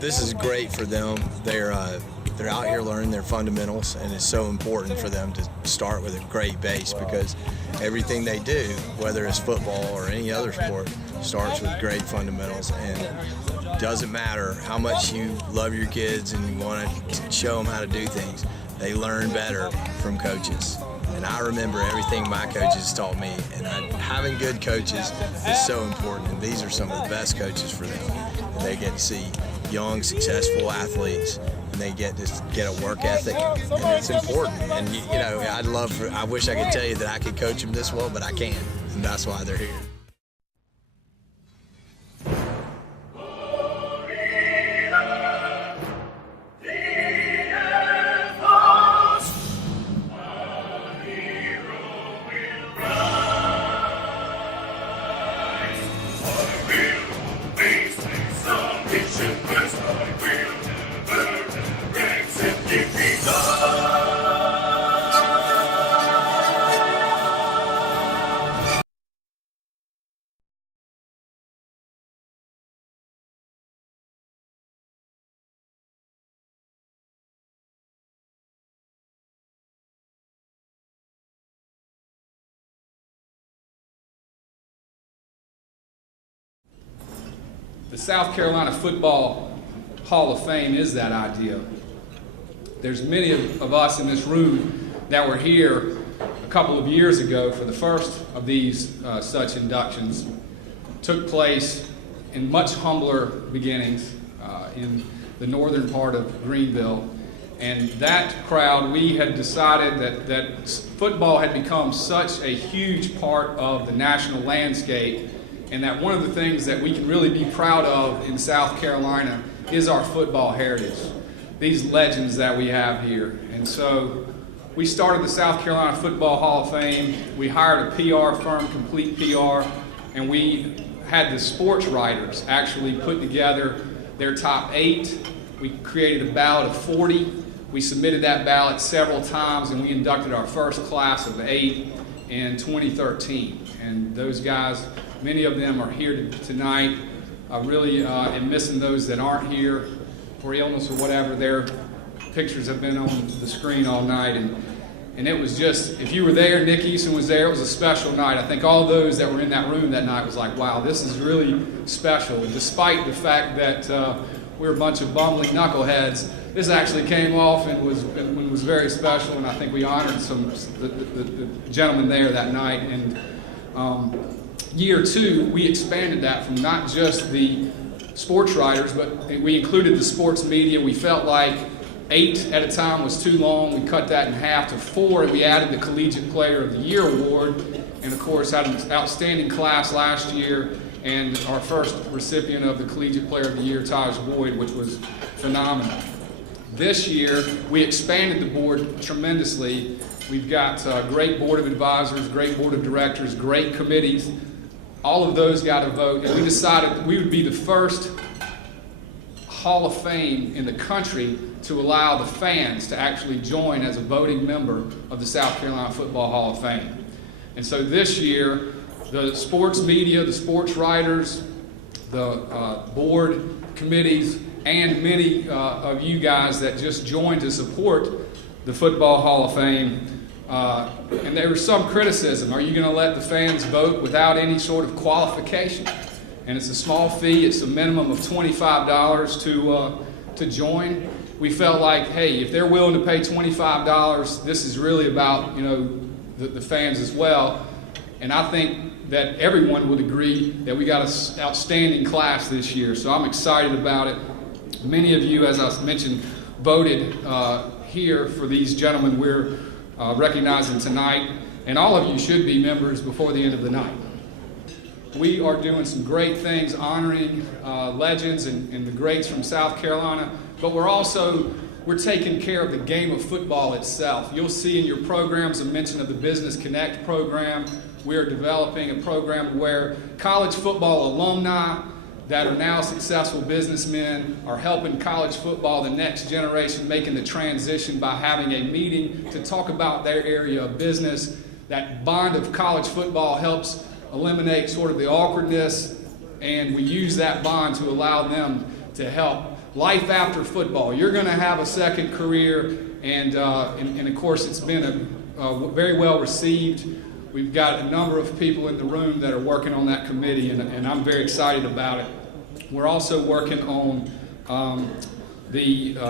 this is great for them. They're out here learning their fundamentals, and it's so important for them to start with a great base, because everything they do, whether it's football or any other sport, starts with great fundamentals. And doesn't matter how much you love your kids and you want to show them how to do things, they learn better from coaches. And I remember everything my coaches taught me, and having good coaches is so important, and these are some of the best coaches for them. And they get to see young, successful athletes, and they get a work ethic, and it's important. And you know, I wish I could tell you that I could coach them this well, but I can't, and that's why they're here. The South Carolina Football Hall of Fame is that idea. There's many of us in this room that were here a couple of years ago for the first of these such inductions. Took place in much humbler beginnings in the northern part of Greenville. And that crowd, we had decided that football had become such a huge part of the national landscape, and that one of the things that we can really be proud of in South Carolina is our football heritage, these legends that we have here. And so we started the South Carolina Football Hall of Fame. We hired a PR firm, Complete PR, and we had the sports writers actually put together their top 8. We created a ballot of 40. We submitted that ballot several times, and we inducted our first class of 8 in 2013. And those guys, many of them are here tonight. I really am missing those that aren't here for illness or whatever. Their pictures have been on the screen all night. And it was just, if you were there, Nick Eason was there, it was a special night. I think all those that were in that room that night was like, wow, this is really special. Despite the fact that we're a bunch of bumbling knuckleheads, this actually came off and was very special, and I think we honored the gentlemen there that night. And year 2, we expanded that from not just the sports writers, but we included the sports media. We felt like 8 at a time was too long. We cut that in half to 4, and we added the Collegiate Player of the Year award, and of course had an outstanding class last year, and our first recipient of the Collegiate Player of the Year, Taj Boyd, which was phenomenal. This year, we expanded the board tremendously. We've got a great board of advisors, great board of directors, great committees. All of those got a vote, and we decided we would be the first Hall of Fame in the country to allow the fans to actually join as a voting member of the South Carolina Football Hall of Fame. And so this year, the sports media, the sports writers, the board committees, and many of you guys that just joined to support the Football Hall of Fame. And there was some criticism. Are you going to let the fans vote without any sort of qualification? And it's a small fee. It's a minimum of $25 to join. We felt like, hey, if they're willing to pay $25, this is really about, you know, the fans as well. And I think that everyone would agree that we got an outstanding class this year. So I'm excited about it. Many of you, as I mentioned, voted here for these gentlemen we're recognizing tonight, and all of you should be members before the end of the night. We are doing some great things honoring legends and the greats from South Carolina, but we're taking care of the game of football itself. You'll see in your programs a mention of the Business Connect program. We're developing a program where college football alumni that are now successful businessmen are helping college football, the next generation, making the transition by having a meeting to talk about their area of business. That bond of college football helps eliminate sort of the awkwardness, and we use that bond to allow them to help life after football. You're going to have a second career, and of course it's been very well received. We've got a number of people in the room that are working on that committee, and I'm very excited about it. We're also working on the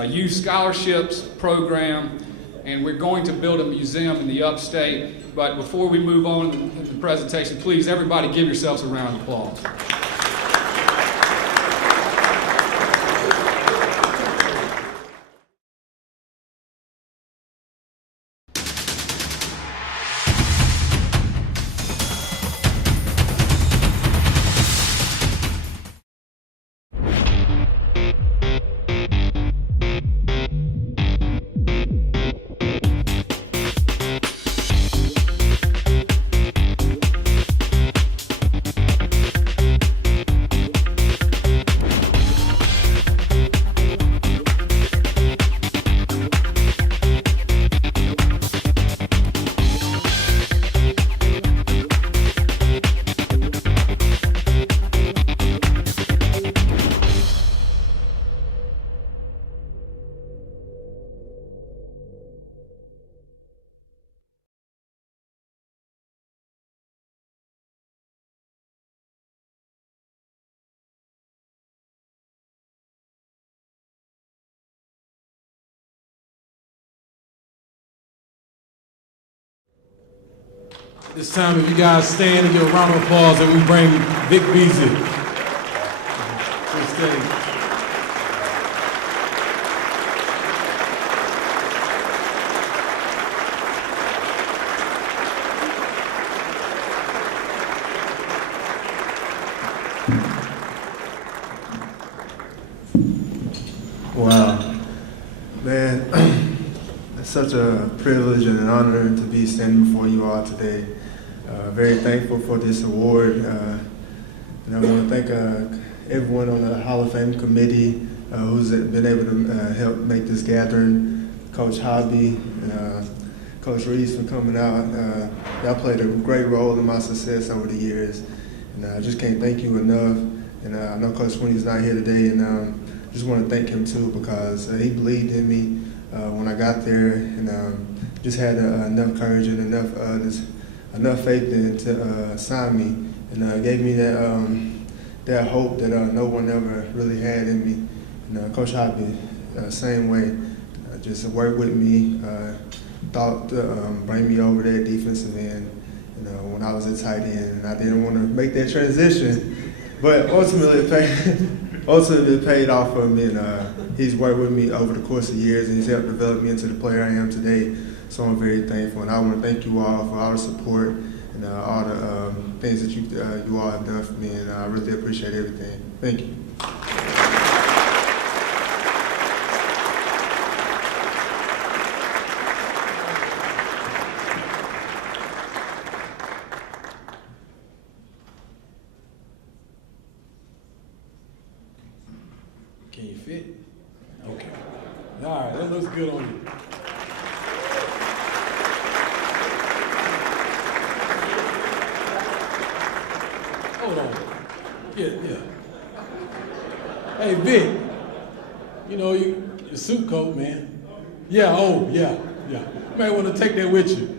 youth scholarships program, and we're going to build a museum in the upstate. But before we move on in the presentation, please, everybody give yourselves a round of applause. This time, if you guys stand and give a round of applause, and we bring Vic Beasley to the stage. Wow, man, it's such a privilege and an honor to be standing before you all today. Very thankful for this award, and I want to thank everyone on the Hall of Fame committee who's been able to help make this gathering. Coach Hobby and Coach Reese for coming out. Y'all played a great role in my success over the years, and I just can't thank you enough. And I know Coach Sweeney's not here today, and just want to thank him too, because he believed in me when I got there, and just had enough courage and enough faith to sign me, and gave me that hope that no one ever really had in me. And Coach Hobby, same way, just worked with me, thought to bring me over there defensive end, when I was a tight end, and I didn't want to make that transition, but ultimately it paid off for me, and he's worked with me over the course of years, and he's helped develop me into the player I am today. So I'm very thankful, and I want to thank you all for all the support and all the things that you all have done for me, and I really appreciate everything. Thank you. Can you fit? Okay. All right, that looks good on you. Hold on. Yeah. Hey, Vic, you know, your suit coat, man. Yeah, yeah. You might want to take that with you.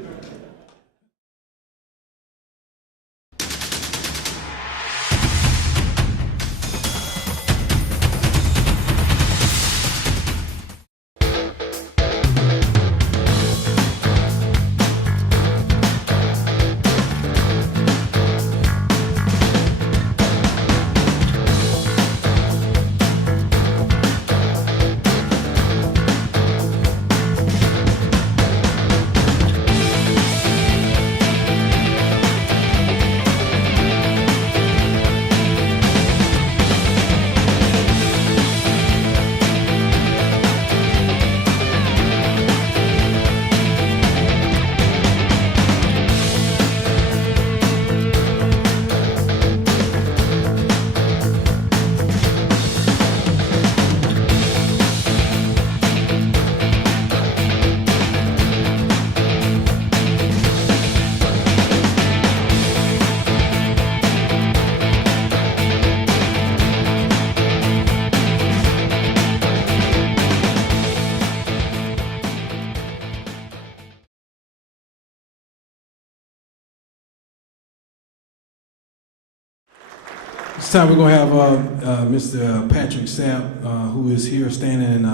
This time we're going to have Mr. Patrick Sapp, who is here standing in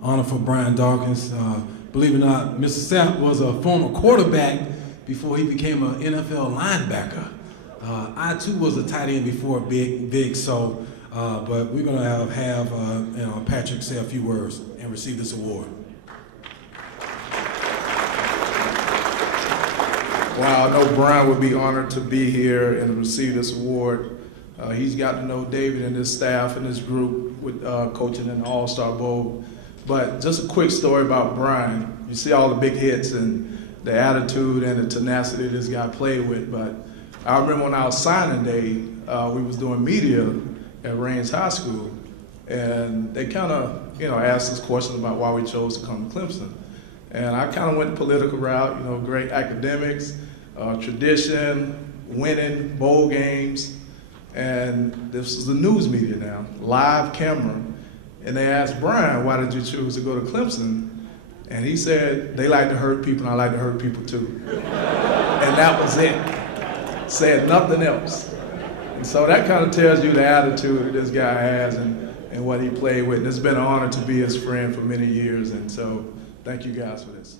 honor for Brian Dawkins. Believe it or not, Mr. Sapp was a former quarterback before he became an NFL linebacker. I too was a tight end before Vic, so but we're going to have Patrick say a few words and receive this award. Wow, I know Brian would be honored to be here and receive this award. He's got to know David and his staff and his group with coaching in the All-Star Bowl. But just a quick story about Brian. You see all the big hits and the attitude and the tenacity this guy played with. But I remember when I was signing day, we was doing media at Raines High School, and they kind of, asked us questions about why we chose to come to Clemson. And I kind of went the political route, great academics, tradition, winning, bowl games. And this is the news media now, live camera. And they asked Brian, why did you choose to go to Clemson? And he said, they like to hurt people and I like to hurt people too. And that was it. Said nothing else. And so that kind of tells you the attitude that this guy has and what he played with. And it's been an honor to be his friend for many years. And so thank you guys for this.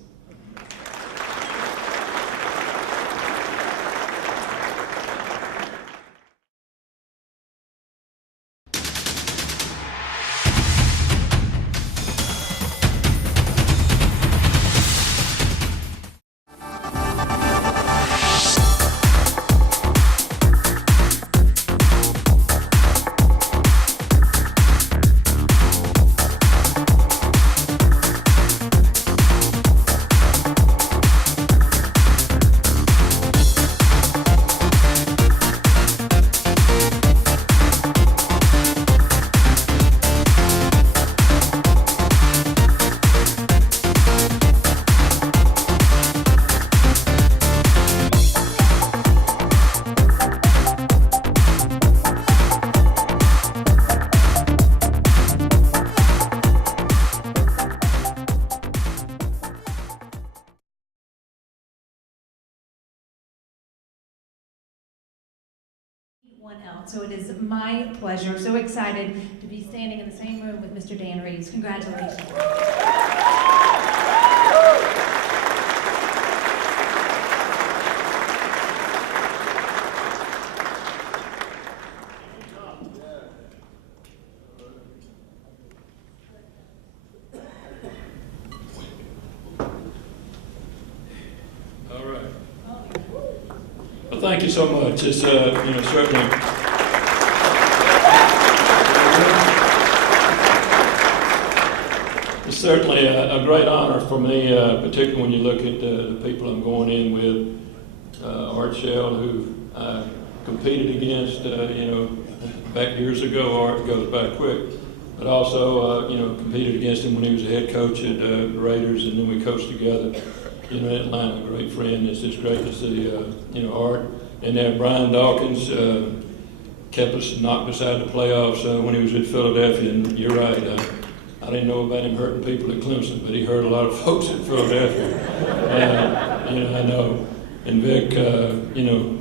So it is my pleasure, so excited to be standing in the same room with Mr. Dan Reeves. Congratulations. All right. Well, thank you so much. It's certainly. It's certainly a great honor for me, particularly when you look at the people I'm going in with. Art Shell, who I competed against, back years ago. Art goes back quick, but also, competed against him when he was a head coach at the Raiders, and then we coached together, in Atlanta. Great friend. It's just great to see, Art. And then Brian Dawkins kept us, knocked us out of the playoffs when he was at Philadelphia. And you're right. I didn't know about him hurting people at Clemson, but he hurt a lot of folks at Philadelphia. And, I know. And Vic,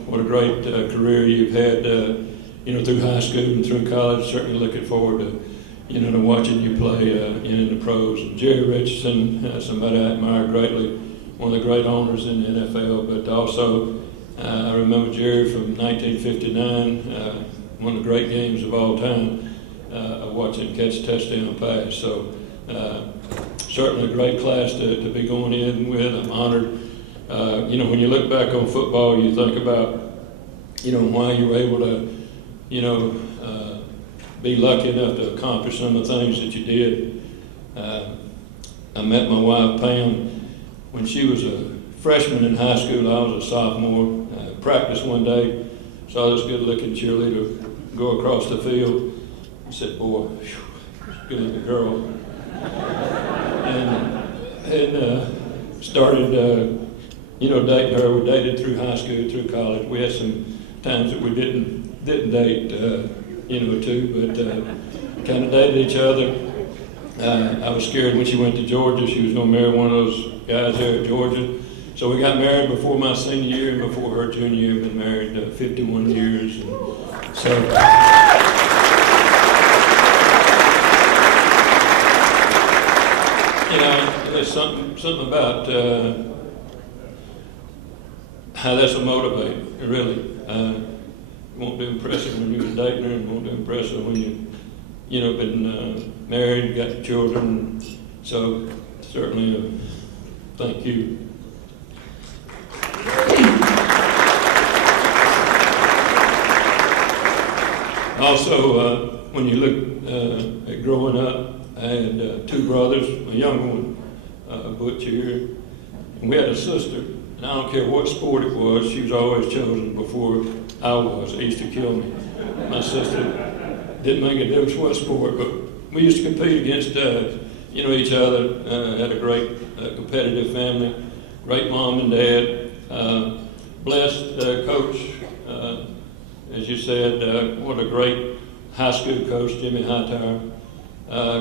what a great career you've had, through high school and through college. Certainly looking forward to, watching you play in the pros. And Jerry Richardson, somebody I admire greatly, one of the great owners in the NFL, but also I remember Jerry from 1959, one of the great games of all time. Watching him catch a touchdown pass. So certainly a great class to be going in with. I'm honored. When you look back on football, you think about, why you were able to, be lucky enough to accomplish some of the things that you did. I met my wife, Pam, when she was a freshman in high school. I was a sophomore. Practiced one day, saw this good-looking cheerleader go across the field. I said, boy, good-looking girl. And started, dating her. We dated through high school, through college. We had some times that we didn't date, but kind of dated each other. I was scared when she went to Georgia. She was going to marry one of those guys there at Georgia. So we got married before my senior year and before her junior year. Been married 51 years. And so. You know, there's something about how that's a motivator, really. You want to impress her when you're dating her, and you want to impress her when you know, been married, got children. So certainly, thank you. Also, when you look at growing up, I had two brothers, a younger one, Butch here, and we had a sister, and I don't care what sport it was, she was always chosen before I was. It used to kill me. My sister didn't make a difference what sport, but we used to compete against each other. Had a great competitive family, great mom and dad, blessed coach, as you said, what a great high school coach, Jimmy Hightower.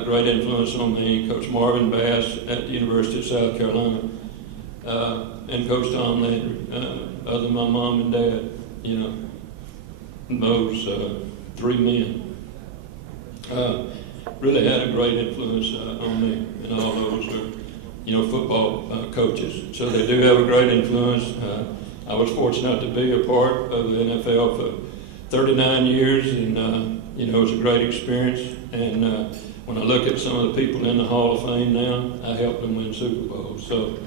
Great influence on me, Coach Marvin Bass at the University of South Carolina, and Coach Tom Landry. Other than my mom and dad, you know, those three men really had a great influence on me, and all those are, football coaches. So they do have a great influence. I was fortunate to be a part of the NFL for 39 years, and it was a great experience. And when I look at some of the people in the Hall of Fame now, I helped them win Super Bowls. So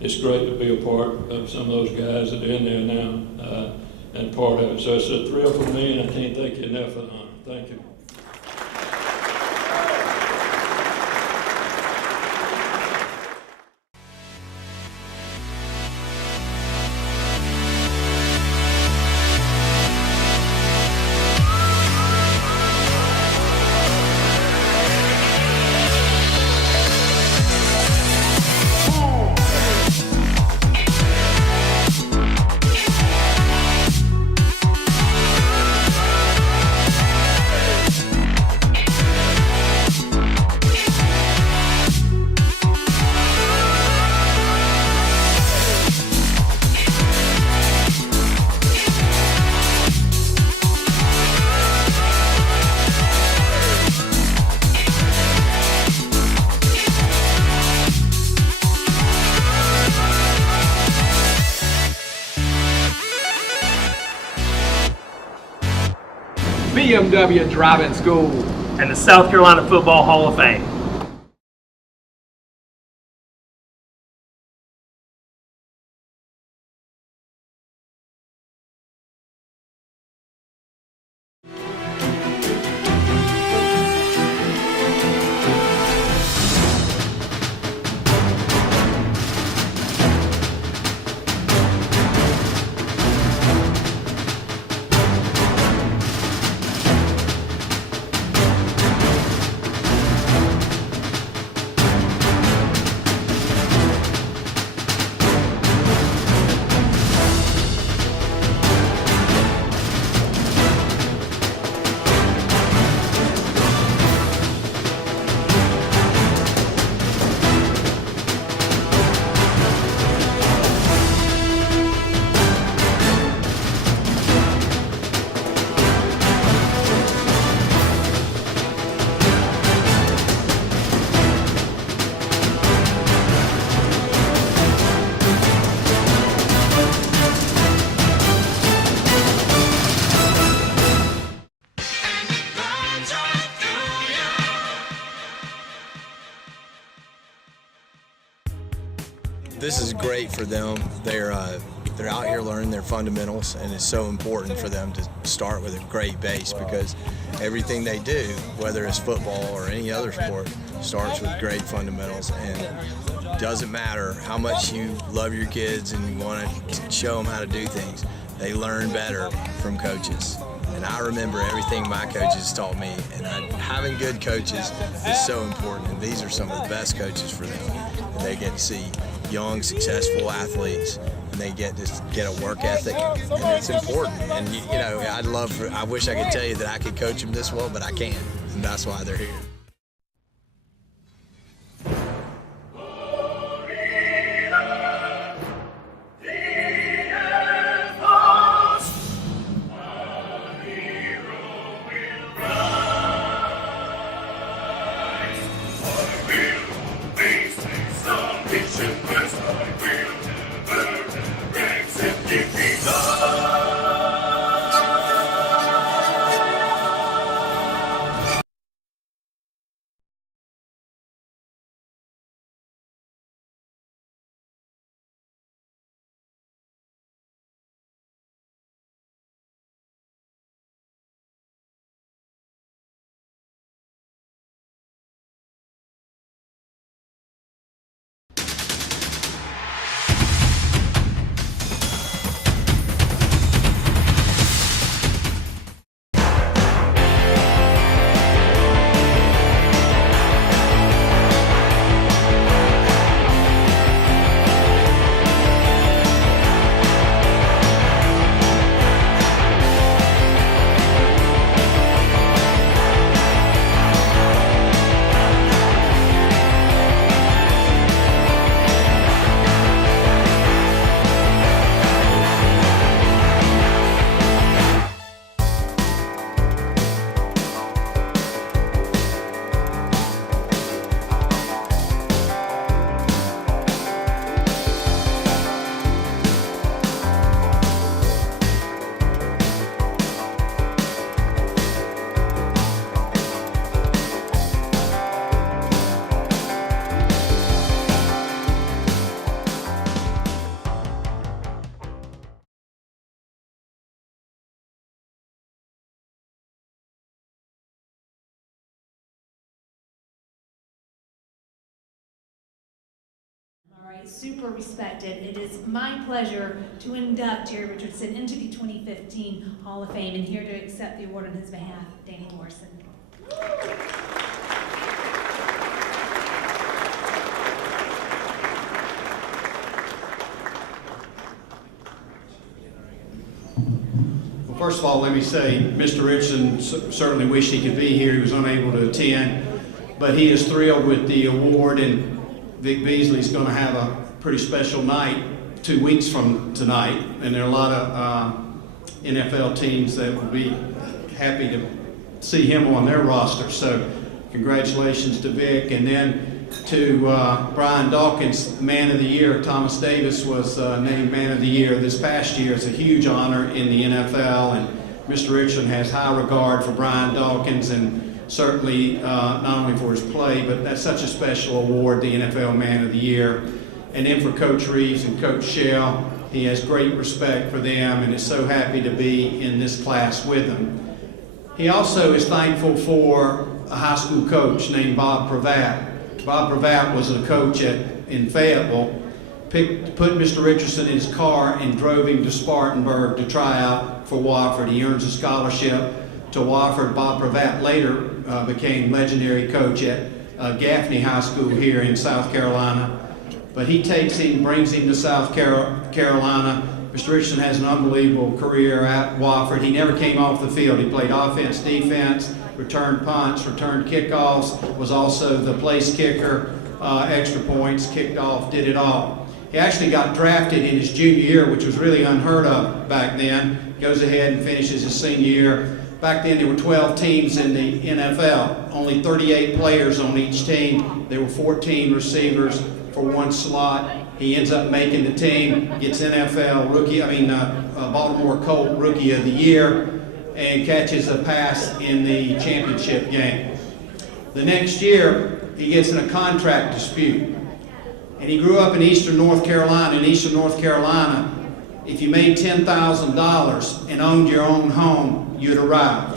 it's great to be a part of some of those guys that are in there now and part of it. So it's a thrill for me, and I can't thank you enough for the honor. Thank you. BMW Driving School, and the South Carolina Football Hall of Fame. This is great for them. They're out here learning their fundamentals, and it's so important for them to start with a great base, because everything they do, whether it's football or any other sport, starts with great fundamentals. And it doesn't matter how much you love your kids and you want to show them how to do things, they learn better from coaches. And I remember everything my coaches taught me, and having good coaches is so important, and these are some of the best coaches for them. And they get to see young, successful athletes, and they get a work ethic, and it's important. And I wish I could tell you that I could coach them this well, but I can't, and that's why they're here. All right, super respected. It is my pleasure to induct Jerry Richardson into the 2015 Hall of Fame, and here to accept the award on his behalf, Danny Morrison. Well, first of all, let me say Mr. Richardson certainly wished he could be here. He was unable to attend, but he is thrilled with the award, and Vic Beasley's going to have a pretty special night 2 weeks from tonight, and there are a lot of NFL teams that will be happy to see him on their roster. So congratulations to Vic, and then to Brian Dawkins, Man of the Year. Thomas Davis was named Man of the Year this past year. It's a huge honor in the NFL, and Mr. Richardson has high regard for Brian Dawkins, and certainly not only for his play, but that's such a special award, the NFL Man of the Year. And then for Coach Reeves and Coach Shell, he has great respect for them and is so happy to be in this class with them. He also is thankful for a high school coach named Bob Pravat. Bob Pravat was a coach in Fayetteville, put Mr. Richardson in his car and drove him to Spartanburg to try out for Wofford. He earns a scholarship to Wofford. Bob Pravat later became legendary coach at Gaffney High School here in South Carolina. But he takes him, brings him to South Carolina. Mr. Richardson has an unbelievable career at Wofford. He never came off the field. He played offense, defense, returned punts, returned kickoffs, was also the place kicker, extra points, kicked off, did it all. He actually got drafted in his junior year, which was really unheard of back then. Goes ahead and finishes his senior year. Back then there were 12 teams in the NFL, only 38 players on each team. There were 14 receivers for one slot. He ends up making the team, gets Baltimore Colt Rookie of the Year, and catches a pass in the championship game. The next year, he gets in a contract dispute. And he grew up in Eastern North Carolina. In Eastern North Carolina, if you made $10,000 and owned your own home, you'd arrived.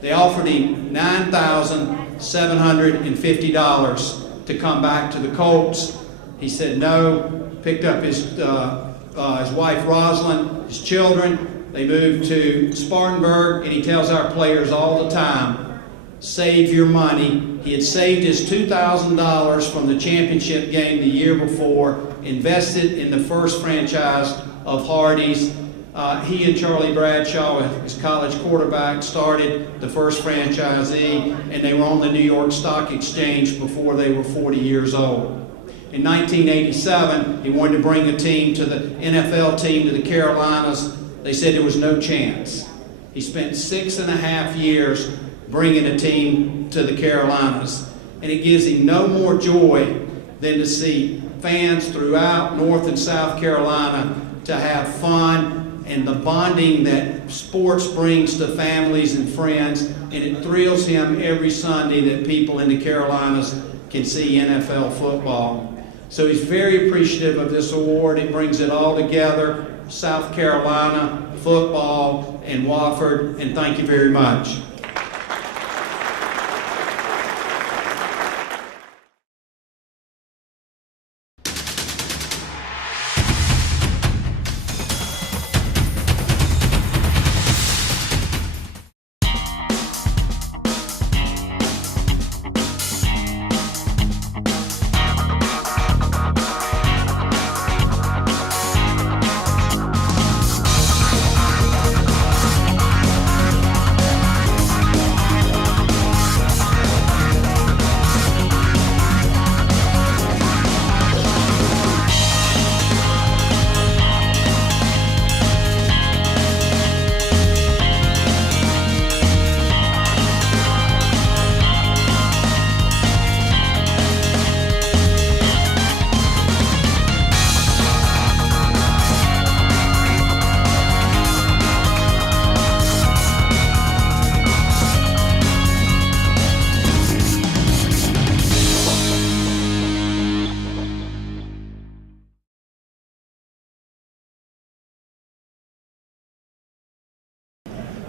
They offered him $9,750 to come back to the Colts. He said no, picked up his wife Rosalind, his children. They moved to Spartanburg, and he tells our players all the time, save your money. He had saved his $2,000 from the championship game the year before, invested in the first franchise of Hardee's. He and Charlie Bradshaw, his college quarterback, started the first franchisee, and they were on the New York Stock Exchange before they were 40 years old. In 1987, he wanted to bring a team to the NFL team to the Carolinas. They said there was no chance. He spent 6.5 years bringing a team to the Carolinas, and it gives him no more joy than to see fans throughout North and South Carolina to have fun and the bonding that sports brings to families and friends, and it thrills him every Sunday that people in the Carolinas can see NFL football. So he's very appreciative of this award. It brings it all together, South Carolina, football, and Wofford, and thank you very much.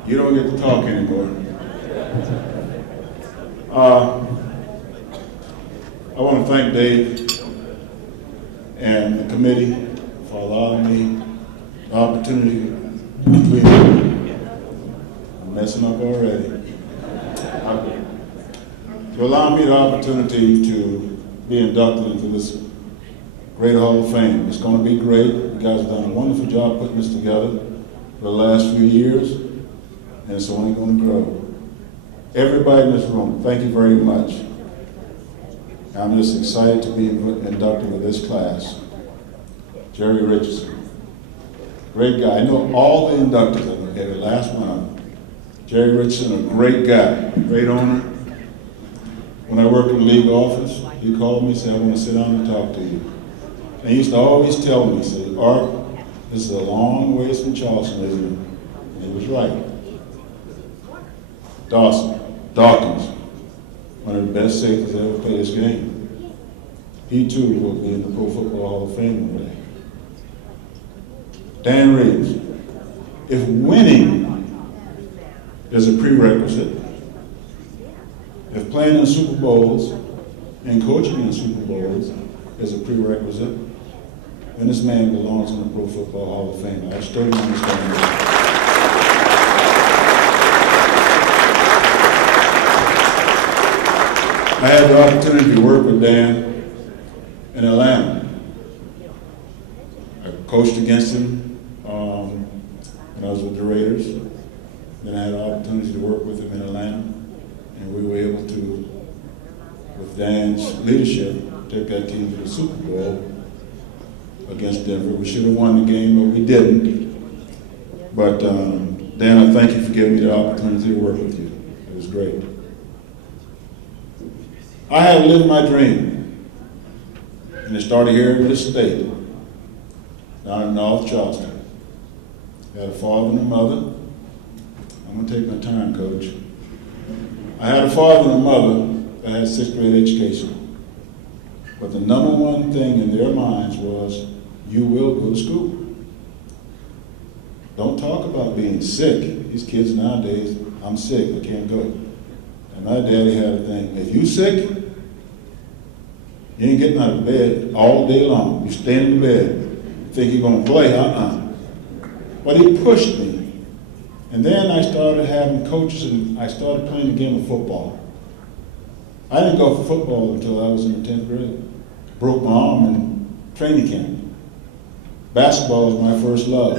You don't get to talk anymore. I want to thank Dave and the committee for allowing me the opportunity to be here. I'm messing up already. To allow me the opportunity to be inducted into this great Hall of Fame. It's going to be great. You guys have done a wonderful job putting this together for the last few years, and it's only going to grow. Everybody in this room, thank you very much. I'm just excited to be inducted with this class. Jerry Richardson, great guy. I know all the inductees, every last one of them. Jerry Richardson, a great guy, great owner. When I worked in the league office, he called me and said, I want to sit down and talk to you. And he used to always tell me, he said, Art, this is a long ways from Charleston, isn't it? And he was right. Dawkins, one of the best safeties that ever played this game. He too will be in the Pro Football Hall of Fame one day. Dan Reeves, if winning is a prerequisite, if playing in Super Bowls and coaching in Super Bowls is a prerequisite, then this man belongs in the Pro Football Hall of Fame. I still don't understand that. I had the opportunity to work with Dan in Atlanta. I coached against him when I was with the Raiders. Then I had the opportunity to work with him in Atlanta, and we were able to, with Dan's leadership, take that team to the Super Bowl against Denver. We should have won the game, but we didn't. But Dan, I thank you for giving me the opportunity to work with you. It was great. I have lived my dream, and it started here in this state, down in North Charleston. I had a father and a mother. I'm going to take my time, Coach. I had a father and a mother that had 6th grade education. But the number one thing in their minds was, you will go to school. Don't talk about being sick. These kids nowadays, I'm sick, I can't go. And my daddy had a thing, if you sick, you ain't getting out of bed all day long. You stay in the bed. You think you're going to play, But he pushed me. And then I started having coaches, and I started playing the game of football. I didn't go for football until I was in the 10th grade. Broke my arm in training camp. Basketball was my first love.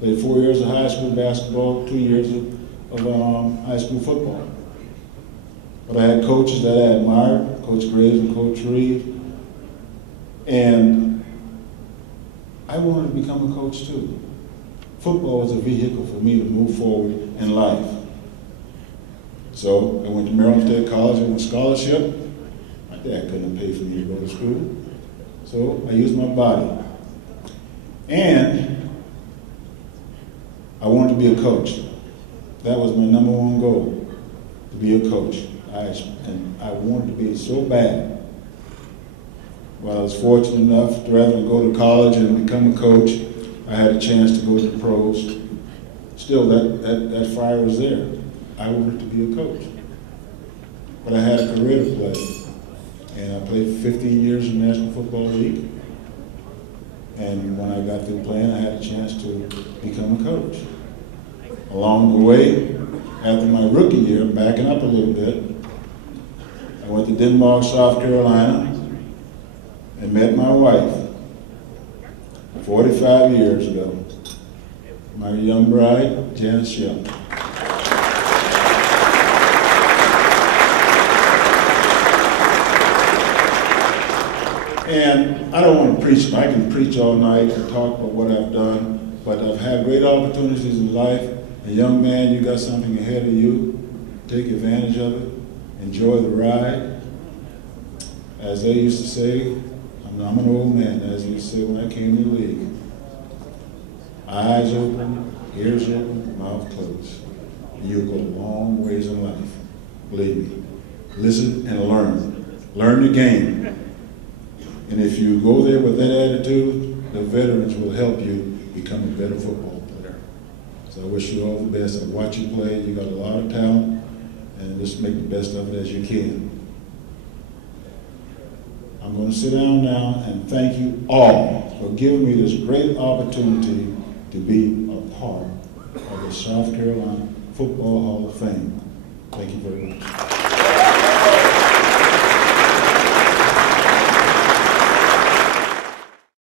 Played 4 years of high school basketball, 2 years of high school football. But I had coaches that I admired, Coach Graves and Coach Reed. And I wanted to become a coach too. Football was a vehicle for me to move forward in life. So I went to Maryland State College on a scholarship. My dad couldn't pay for me to go to school. So I used my body. And I wanted to be a coach. That was my number one goal, to be a coach. I wanted to be so bad. Well, I was fortunate enough to rather than go to college and become a coach, I had a chance to go to the pros. Still, that fire was there. I wanted to be a coach. But I had a career to play. And I played for 15 years in the National Football League. And when I got through playing, I had a chance to become a coach. Along the way, after my rookie year, backing up a little bit, I went to Denmark, South Carolina, and met my wife 45 years ago, my young bride, Janet Shell. And I don't want to preach. I can preach all night and talk about what I've done, but I've had great opportunities in life. A young man, you got something ahead of you. Take advantage of it. Enjoy the ride. As they used to say, I'm an old man, as they used to say when I came to the league. Eyes open, ears open, mouth closed. You'll go a long ways in life. Believe me. Listen and learn. Learn the game. And if you go there with that attitude, the veterans will help you become a better football player. So I wish you all the best. I watch you play. You got a lot of talent, and just make the best of it as you can. I'm I'm going to sit down now and thank you all for giving me this great opportunity to be a part of the South Carolina Football Hall of Fame. Thank you very much.